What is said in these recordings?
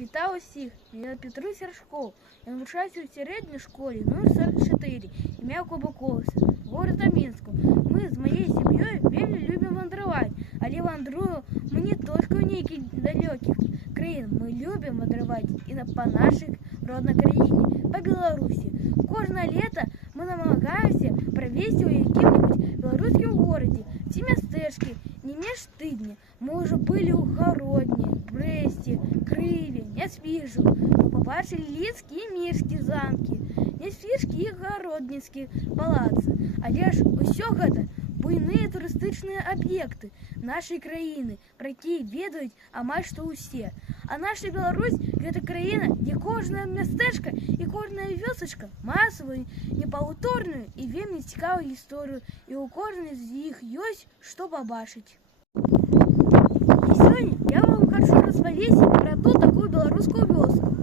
Вітаю усіх, я Петрусь Рожков. Я навчаюся у середній школі номер 44, ім'я Кубоколса, города Мінську. Ми з моєю сім'єю вельми любимо мандрувати, але вандруємо ми не тільки в неких далеких країн. Ми любимо мандрувати і по нашій родній країні, по Білорусі. Кожне літо ми намагаємося провести у якому-нибудь білоруському городі ці містечки. Не менш тижня ми вже були у Городні, Бресті, Криві, Нясвіжу. Ми побачили Ліцькі і Мірські замки, Нясвіжкі і Городницькі палаці. Але ж усе це буйні туристичні об'єкти нашої країни, про які ведають амаль що усі. А наша Білорусь – це країна, де кожна містечка і кожна вёсочка має свою непаўторную і вельмі цікавую історію, і у кожнай з них есть что побачить. И сегодня я вам хочу рассказать про ту такую белорусскую вёску.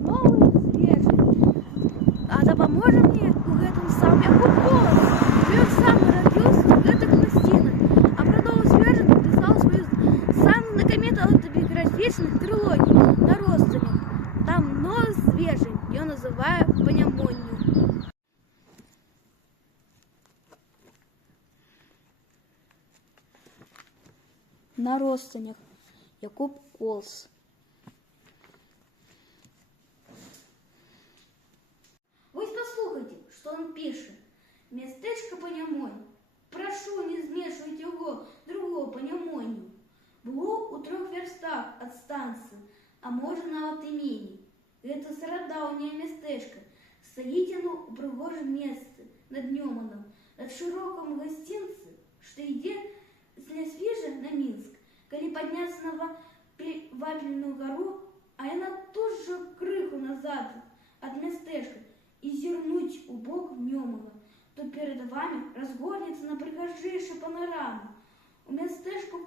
Новый Свежий. А да поможет мне в этом сам Якуб Колос. Он сам родился в этой пластине. А про Новый Свежий написал свою самую знакомитую автобиографичную трилогию на родственниках. Там Новый Свежий. Я называю Понямонью. На родственниках. Якуб Колос. Вы послухайте, что он пишет. Местечко Понямонь. Прошу, не змешивайте его другого Понямонью. Было у 3 верстах от станции, а может нават и меней. Это стародавнее местечко. Стоит оно у пригожем месте над Нёманом, над широком гостинце, что идет с Нясвіжа на Мінск. Коли подняться на Вапельную гору, а она тоже крыху назад от местечка и зернуть у бок Нёмана, то перед вами разгорнется напряжейшая панорама. У местечку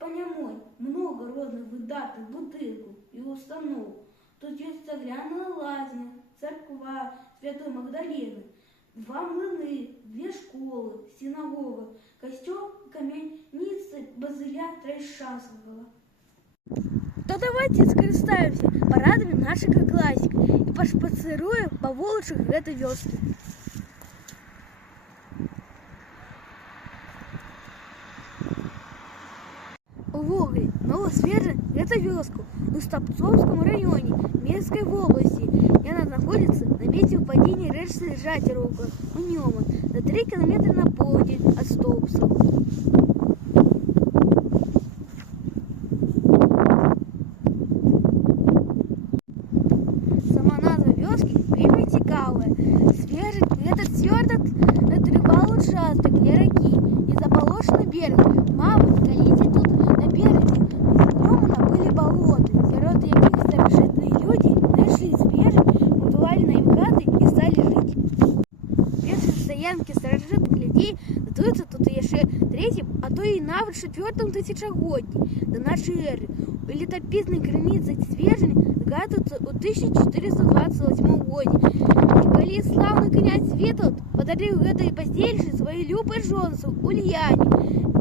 Понямонь много розных выдатных будинков и установ. Тут есть Цегляная лазня, церква Святой Магдалины, 2 млыны, 2 школы, синагога, костел, каменницы Базиля Троещанского. То давайте скористаемся парадами наших классик и пошпацируем по вулицах этой вёски. Увогуле, Новосвежа – это вёска у Стопцовском районе Минской области. И она находится на месте впадения речки Жатировка у Нёман, на 3 километра на полдень от Стопцов. Сама назва вёски вельми цікавая. Свежий – это твердо тривалый участок для реки и заполошенный берег. Мабуть, колись тут на березі Нёмана были болота, среди яких старожитные люди нашли Свежий, побывали на им хаты и стали жить. Першие стоянки старожитных людей датуются тут еще 3, а то и нават 4 тысячагоддзі до нашей эры. У летописной крыніцы Свежий згадуецца ў 1428 годзе. І калі славны князь Вітаўт падарыў гэтай паздзельшай сваёй любай жонцы Ульяне,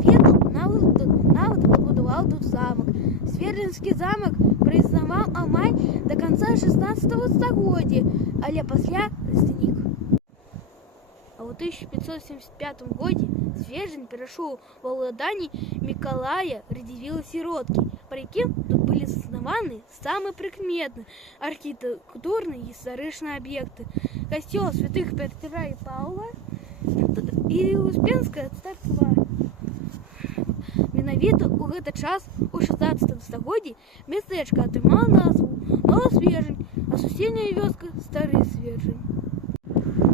Вітаўт нават пабудаваў тут замак. Свежинскі замак праіснаваў амаль до конца 16 стагоддзя, але пасля знік. А ў 1575 годзе Свежин перайшоў ва ўладанні Мікалая Радзівіла-Сіроткі, па якім тут былі заснаваны самыя прыкметныя архітэктурныя і гістарычныя аб'екты. Касцёл святых Петра і Паўла і Успенская царква. Менавіта ў гэты час у 16 стагоддзі мястэчка атрымала назву Новосвежань, а суседняя вёска Стары Свежань.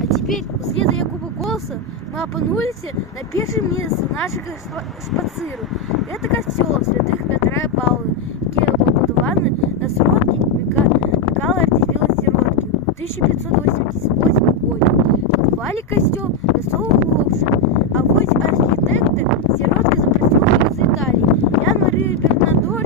А теперь, вслед за Якуба Колоса, мы опынулись на первом месте нашего шпациру. Это костел святых Петра и Павла, который побудованы на сродке Микала Радзівіла-Сіроткі в 1588 году. Будували костел весового глубже, а вот архитектор Сиротки запросил из Италии. Ян Мария Бернадор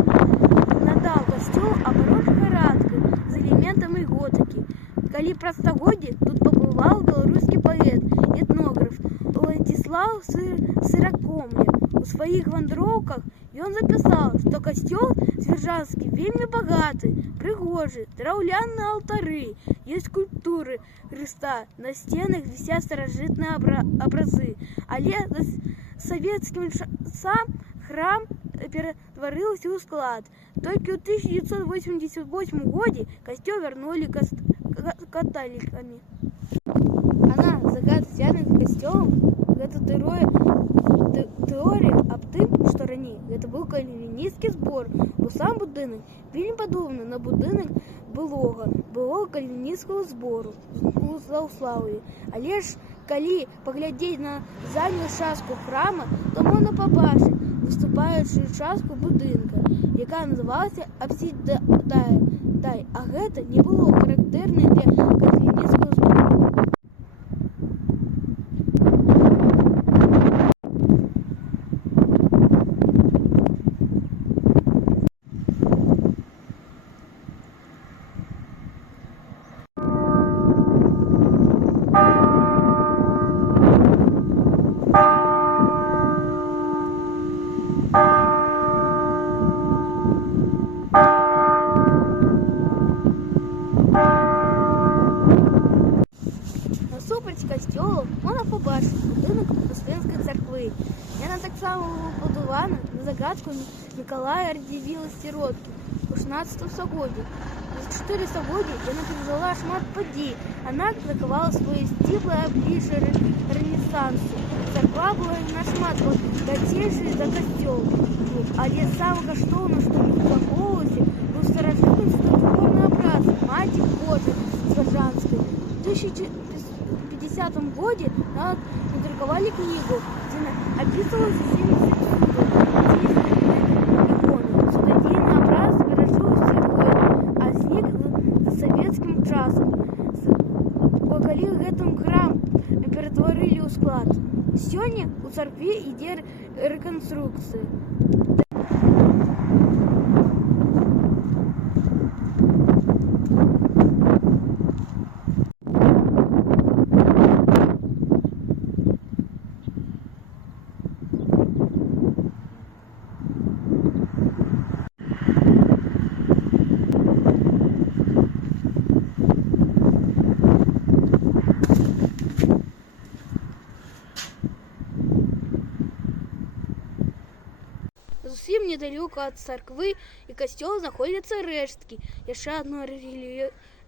надал костел оборот харадкой с элементами готики. Коли простогоддзі тут побывал белорусский поэт, этнограф Владислав Сырокомля. У сваіх вандроўках ён запісаў, што касцёл Свяржанскі вельмі багаты, прыгожы, драўляныя алтары, ёсць скульптуры Хрыста, на сценах вісяць старажытныя абразы. Але за савецкім часам храм ператварыўся ў склад. Толькі ў 1988 годзе касцёл вярнулі каталікамі. Она загад звязаных з касцёлам, гэта тэорыя аб тым, што раней гэта быў кальвінісцкі збор, бо сам будынак вельмі падобны на будынак былога кальвінісцкага збору у Злаўслаўі. Але ж калі паглядзець на заднюю частку храма, то можна пабачыць выступаючую частку будынка, якая называлася апсідай, а гэта не было характэрна для кальвінісцкага збору. Насупраць касцёла можна пабачыць будынак Успенскай царквы. Яна таксама была пабудавана на загадку Мікалая Радзівіла-Сіроткі у 16 стагоддзі. За 4 стагоддзі яна перажыла шмат падзей, аднак захавала сваё сціплае аблічча рэнесансу. Царква была нашмат багацейшай за касцёл, але самае каштоўнае, што захоўвалася, быў старажытны чудотворны абраз Маці Божай Свяржанскай. У 2050 годзе нават надрукавалі кнігу, дзе апісвалася 70 ікон. Судадзейны абраз перажыў усе войны, а знік за савецкім часам. Калі гэтым храм ператварылі ў склад. Сёння у царкве ідзе рэканструкцыя. Зусім недалёка ад царквы і касцёла знаходзяцца рэшткі яшчэ адной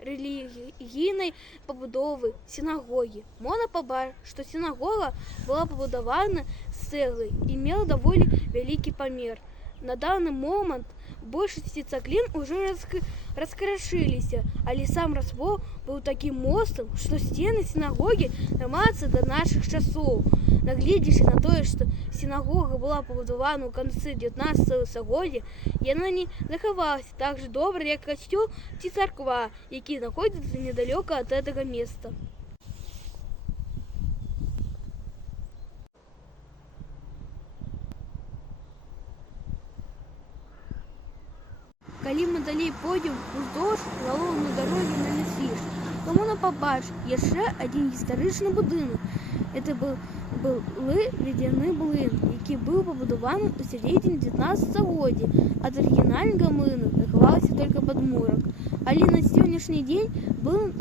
рэлігійнай пабудовы сінагогі. Можна пабачыць, што сінагога была пабудавана з цэглы і мела даволі вялікі памер. На даны момант большасці цаглін ужо раскрашыліся, але сам раствор быў такім моцным, што сцены сінагогі трымаюцца да нашых часоў. Нагледзячы на тое, што сінагога была пабудавана ў канцы 19 стагоддзя, яна не захавалася так жа добра, як касцёл ці царква, які знаходзяцца недалёка ад гэтага месца. Калі мы далей пойдзем уздоўж галоўнай дарогі на Лісвіж, то можна пабачыць яшчэ адзін гістарычны будынак. Это былы ледзяны млын, які быў пабудаваны ў сярэдзіне 19 стагоддзя. Ад арыгінальнага млына захаваўся толькі падмурак, але на сённяшні дзень быў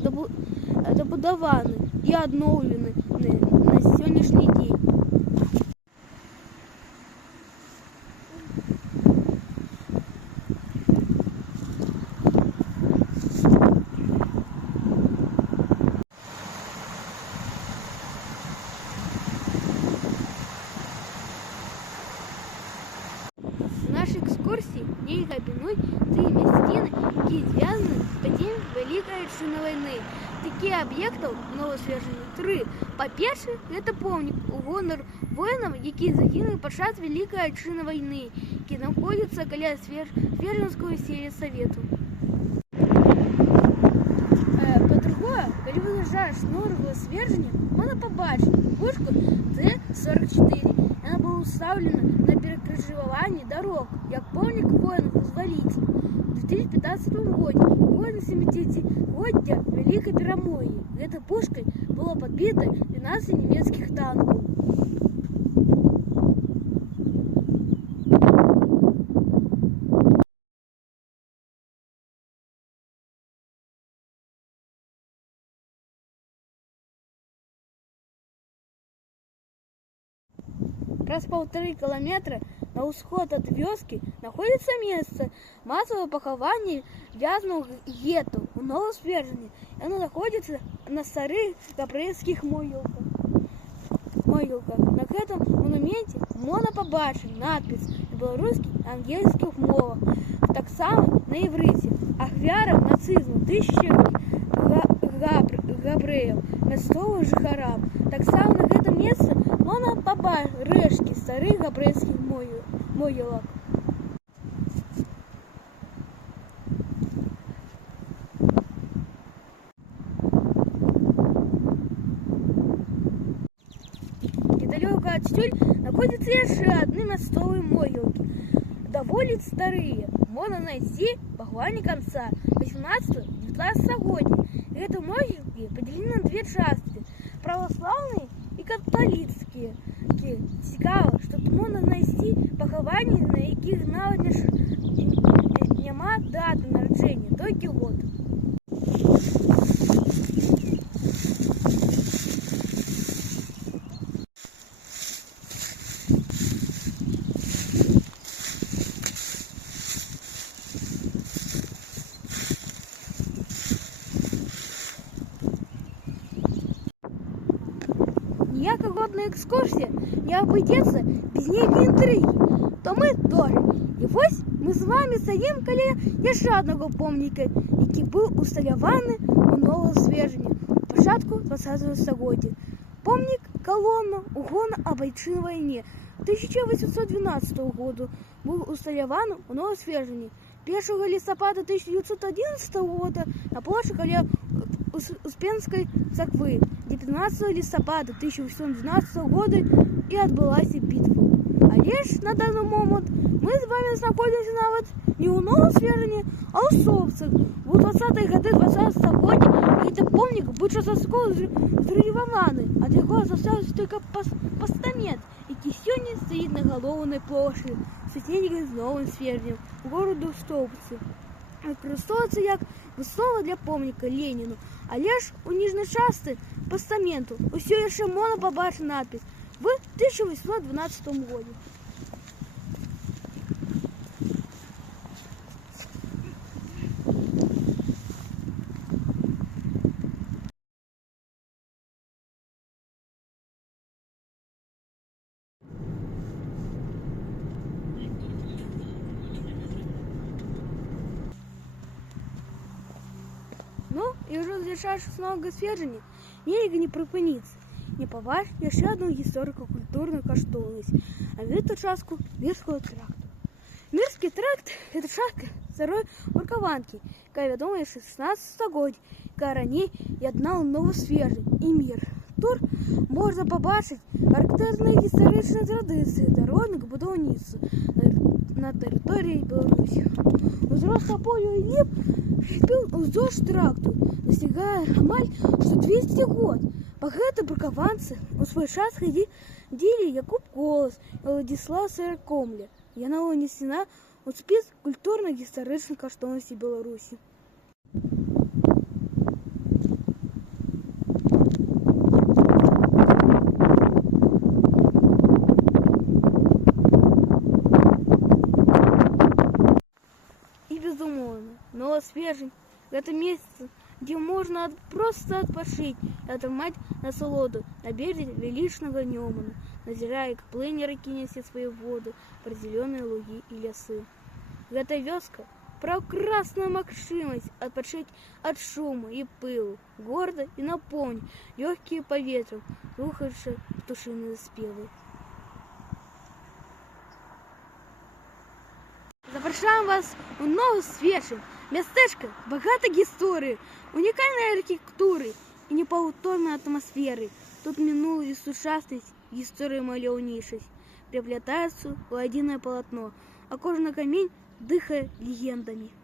дабудаваны і адноўлены на сённяшні дзень. Нашай экскурсіі нельга абмінуць тыя мясціны, якія звязаны з падзеямі Вялікай Адчыннай вайны. Такіх аб'ектаў у Новасвержані 3. Па-першае, гэта помнік у гонар воінам, якія загінулі падчас Вялікай Адчыннай вайны, які знаходзіцца каля Свержанскага сельсавету. Па-другое, калі выязджаеш з Новага Свержаня, можна пабачыць пушку Т-44. Яна была ўстаўлена на перакрыжаванні дарог, як помнік воінам-вызваліцелям. У 2015 годзе, у год 70-годдзя Вялікай перамогі, гэтай пушкай было падбіта 12 нямецкіх танкаў. Праз 1,5 километра на ўсход ад вёскі знаходзіцца месца масавага пахавання вязняў гету ў Новасвержні. Яно знаходзіцца на старых габрэйскіх могілках. На гэтым монуменце можна пабачыць надпіс на беларускіх і ангельскіх мовах, таксама на іврыце. Ахвярам нацызму тысячы габрэяў, мясцовых жыхарам. Таксама на гэтым месцы можна пабачыць рэшткі старых габрэйскіх могілак. Недалёка адсюль знаходзяцца яшчэ адны мясцовыя могілкі, даволі старыя. Можна знайсці пахаванне канца 18-19 стагоддзя. Гэты могілкі падзелены на две часткі – праваслаўныя і каталіцкія. Цікава, што тут можна знайсці пахаванні, на якіх нават няма даты нараджэння, толькі год. Ніяка годная экскурсія не абыдзецца без нейкай інтрыгі, то мы тоже. І вось мы з вами стаім каля яшчэ аднаго помніка, які быў усталяваны ў Новасвержні ў пачатку 20-го стагоддзя. Помнік калона ў гон аб айчыннай вайне 1812 году быў усталяваны ў Новасвержні. 1 лістапада 1911 года на плошчы каля Успенскай царквы, где 15 листопада 1812 года и отбылась битва. Але ж на данный момент мы с вами знаходимся нават не ў Новасвержні, а ў Собцах. У 20-е годы 20 стагоддзя гэты помнік быў часткова зруйнаваны, ад яго застаўся толькі пастамент, які сёння стаіць на галоўнай плошчы суседняй з Новым Свердзем гораду Собцы. Выкарыстоўваецца як выслова для помніка Леніну, але ж у ніжняй частцы пастаменту усё яшчэ можна пабачыць надпіс в 1812 годзе. Ну, і ўжо завершаючы Новага Сверджання, нельга не прыпыніцца, не пабачыць яшчэ одну гісторыка-культурную каштоўнасць, а гэту частку Мірскага тракту. Мірскі тракт – гэта частка старой маркаванкі, якая вядома яшчэ 16 стагоддзя, якая раней яднала Новасвержань і Мір. Тут можна пабачыць характэрныя гістарычныя традыцыі дарожнага будаўніцтва на тэрыторыі Беларусі. Узрост тополю і ліп быў уздоўж тракту, дасягае амаль што 200 год. Па гэтай брукаванцы у свой час хадзілі Якуб Колас і Владзіслаў Сыракомля. Яна ўнесена ў спіс культурных гістарычных каштоўнасцей Беларусі. Новасвержань – это место, где можно просто отпочить и отрымать насолоду на береге величного Немана, назирая, как плыне реки несет свои воды про зеленые луги и лесы. Эта вёска – прекрасная магчымасць отпочить от шума и пылу, города и наполнить легкие поветром, слухаючы птушиные спевы. Запрошаем вас у Новасвержань. Мястэчка багата гісторыі, унікальнай архітэктуры і непаўторнай атмасферы. Тут мінулая і сучаснасць, гісторыя маляўнічасць пераплятаюцца ў адзінае палатно, а кожны камень дыхае легендамі.